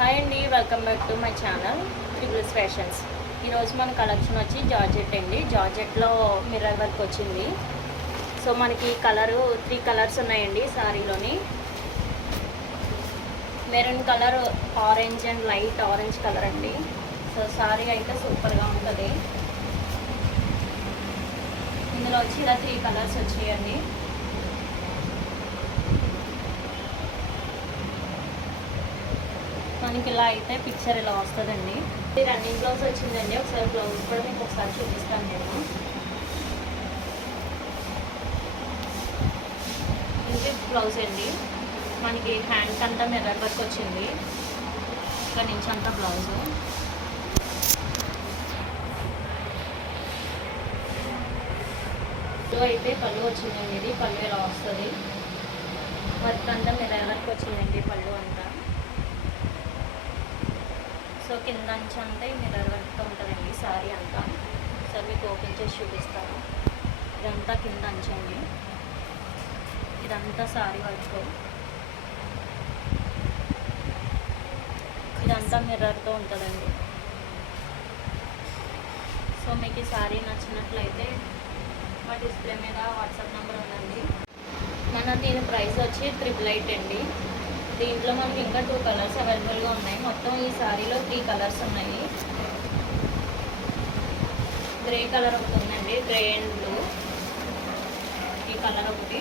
Hi అండి, welcome back to my channel triple S fashions. ఈరోజు మన కలెక్షన్ వచ్చి జార్జెట్ అండి. జార్జెట్లో మిర్రర్ వర్క్ వచ్చింది. సో మనకి కలరు 3 కలర్స్ ఉన్నాయండి సారీలోని. Maroon colour, orange and light orange colour అండి. సో సారీ అయితే సూపర్గా ఉంటుంది. ఇందులో వచ్చి ఇలా 3 కలర్స్ వచ్చాయండి. మనకి ఇలా అయితే పిక్చర్ ఇలా వస్తుందండి. ఇది రన్నింగ్ బ్లౌజ్ వచ్చిందండి. ఒకసారి బ్లౌజ్ కూడా మీకు ఒకసారి చూపిస్తాను నేను. ఇది బ్లౌజ్ అండి. మనకి హ్యాండ్ అంతా మిర్రర్ వర్క్ వచ్చింది. ఇక్కడ నుంచి అంతా బ్లౌజు. అయితే పళ్ళు వచ్చిందండి. ఇది పళ్ళు ఇలా వస్తుంది. వర్క్ అంతా మిర్రర్ వర్క్ వచ్చిందండి పళ్ళు అంతా. సో కింద అంచు అంతా ఈ మిర్రర్ వర్క్తో ఉంటుందండి సారీ అంతా. సో మీకు ఓపెన్ చేసి చూపిస్తాను. ఇదంతా కింద అంచండి. ఇదంతా సారీ వర్క్. ఇదంతా మిర్రర్తో ఉంటుందండి. సో మీకు ఈ సారీ నచ్చినట్లయితే మా డిస్ప్లే మీద వాట్సాప్ నెంబర్ ఉందండి. మన దీని ప్రైస్ వచ్చి 888 అండి. దీంట్లో మనకి ఇంకా 2 కలర్స్ అవైలబుల్గా ఉన్నాయి. మొత్తం ఈ సారీలో 3 కలర్స్ ఉన్నాయి. గ్రే కలర్ ఒకటి ఉందండి, గ్రే అండ్ బ్లూ. ఈ కలర్ ఒకటి,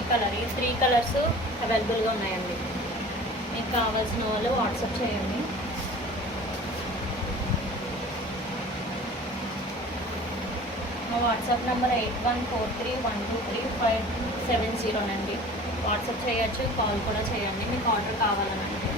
ఈ కలర్, ఈ 3 కలర్స్ అవైలబుల్గా ఉన్నాయండి. మీకు కావాల్సిన వాళ్ళు వాట్సాప్ చేయండి. మా వాట్సాప్ నెంబర్ 8143123570 అండి. వాట్సాప్ చేయొచ్చు, కాల్ కూడా చేయండి మీకు ఆర్డర్ కావాలనండి.